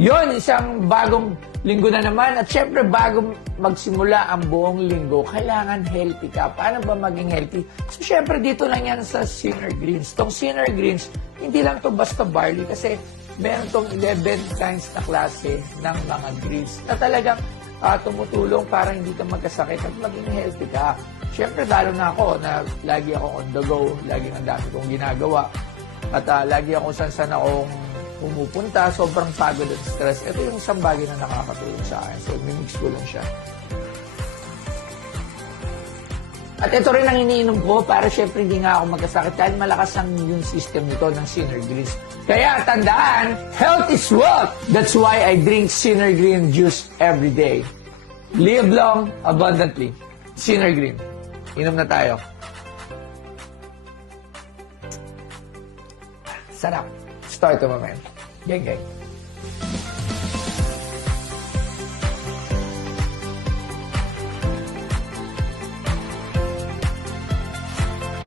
Yon, isang bagong linggo na naman. At syempre, bago magsimula ang buong linggo, kailangan healthy ka. Paano ba maging healthy? So, syempre, dito lang yan sa Sinner Greens. Tong Sinner Greens, hindi lang to basta barley kasi meron tong 11 kinds na klase ng mga greens na talagang tumutulong para hindi ka magkasakit at maging healthy ka. Syempre, lalo na ako na lagi akong on the go, laging ang dami kong ginagawa. At lagi ako saan akong pumupunta, sobrang pagod at stress. Ito yung isang bagay na nakakatulong sa akin. So, mimix ko lang siya. At ito rin ang iniinom ko para syempre hindi nga ako magkasakit dahil malakas ang immune system nito ng Sinner Greens. Kaya tandaan, health is wealth. That's why I drink Sinner Green juice every day. Live long, abundantly. Sinner Green. Inom na tayo. Sarap. Start the moment. Gang, gang.